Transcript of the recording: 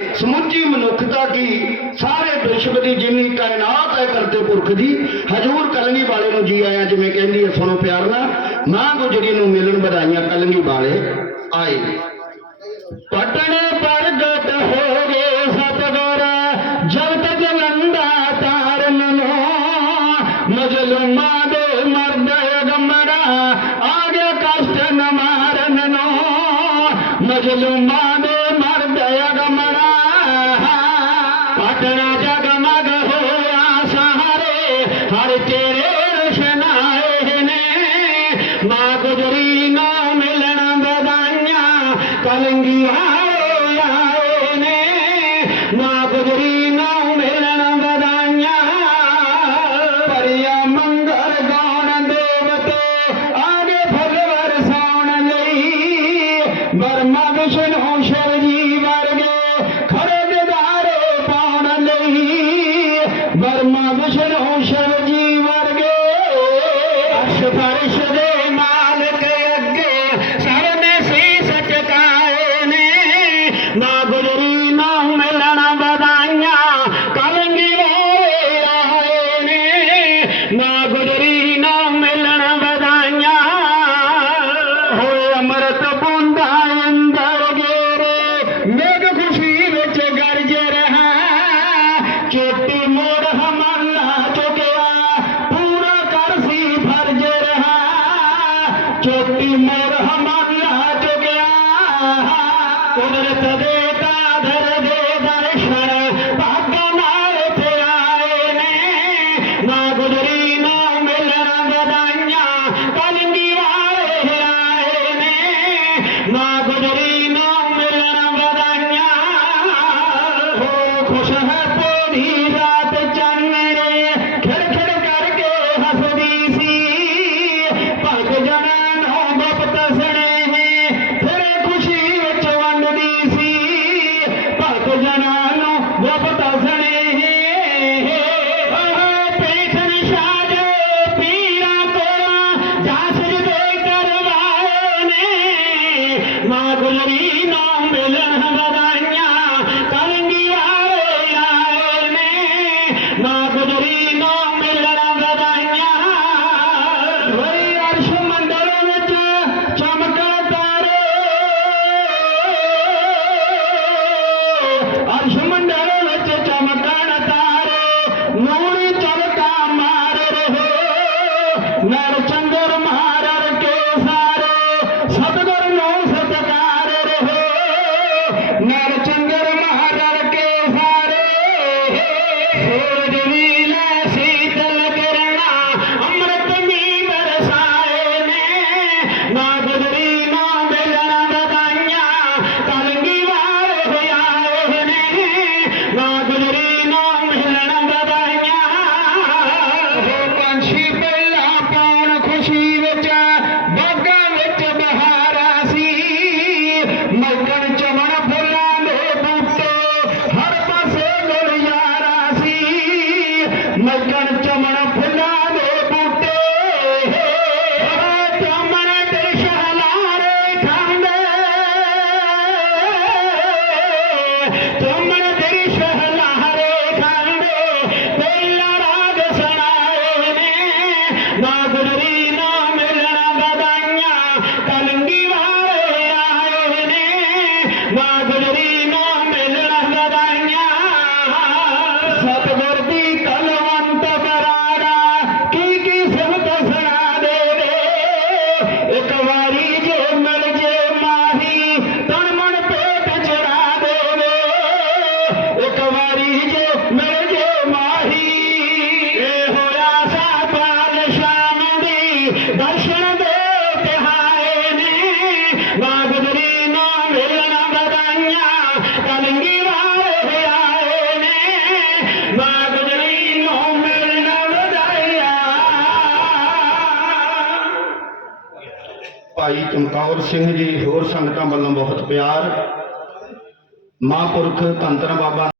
ਸਮੁੱਚੀ ਮਨੁੱਖਤਾ ਕੀ? ਸਾਰੇ ਵਿਸ਼ਵ ਦੀ ਜਿੰਨੀ ਕਾਇਨਾਤ ਹੈ ਕਰਤੇ ਪੁਰਖ ਦੀ, ਹਜੂਰ ਕਲਗੀ ਵਾਲੇ ਨੂੰ ਜੀ ਆਇਆਂ ਜਿਵੇਂ ਕਹਿੰਦੀ ਹੈ, ਸੁਣੋ ਪਿਆਰ ਨਾਲ, ਮਾਂ ਗੁਜਰੀ ਨੂੰ ਮਿਲਣ ਵਧਾਈਆਂ ਕਲਗੀ ਵਾਲੇ ਆਏ। ਪਟਣੇ ਪ੍ਰਗਟ ਹੋ ਗਏ ਸਤਗੁਰ, ਜਬ ਤੱਕ ਲੰਦਾ ਤਾਰਨ ਨੂੰ ਮਜਲੂਮਾਂ ਦੇ ਮਰਦ ਗਮੜਾ ਆ ਗਿਆ ਕਸ਼ਟ ਨ ਮਾਰਨ ਨੂੰ, ਮਜਲੂਮਾਂ ਦੇ ਮਰਦ ਗਮੜਾ ਤੇਰੇ ਰਸ਼ਨਾਏ ਨੇ। ਮਾਂ ਗੁਜਰੀ ਨਾ ਮਿਲਣ ਬਦਾਈਆਂ ਕਲੰਗੀ ਆਏ ਆਏ ਨੇ। ਮਾਂ ਗੁਜਰੀ ਨਾ ਮਿਲਣ ਬਦਾਈਆਂ, ਪਰਿਆ ਮੰਗਲ ਗਾਉਣ ਦੇਵਤੇ, ਆਗੇ ਫੁੱਲ ਵਰਸਾਉਣ ਲਈ। ਬਰਮਾ ਵਿਸ਼ਨੂੰ ਸ਼ਿਵ ਜੀ ਵਰਗੇ ਖੜੇ ਪਾਉਣ ਲਈ। ਬਰਮਾ ਵਿਸ਼ਨੂੰ ਸ਼ਿਵ ਨੇ ਨਾ ਗੁਜਰੀ, ਨਾ ਮਿਲਣ ਵਧਾਈਆਂ। ਹੋਏ ਅੰਮ੍ਰਿਤ ਬੂੰਦਾ ਅੰਦਰ ਗੇਰੇ ਮੇਘ ਖੁਸ਼ੀ ਵਿੱਚ ਗਰਜ ਰਹਾ। ਚੋਟੀ ਮੋੜ ਹਮਲਾ ਚੁਕਿਆ। ਪੂਰਾ ਕਰ ਸੀ ਫਰਜ਼ ਰਹਾ। ਚੋਟੀ ਮੋੜ ਹਮਲਾ ਚੁਕਿਆ। ਕੁਦਰਤ ਦੇ ছেড়ে ਰਹੇ ਭਾਈ ਚਮਕੌਰ ਸਿੰਘ ਜੀ ਹੋਰ ਸੰਗਤਾਂ ਵੱਲੋਂ ਬਹੁਤ ਪਿਆਰ। ਮਹਾਂਪੁਰਖ ਧੰਨ ਧੰਨ ਬਾਬਾ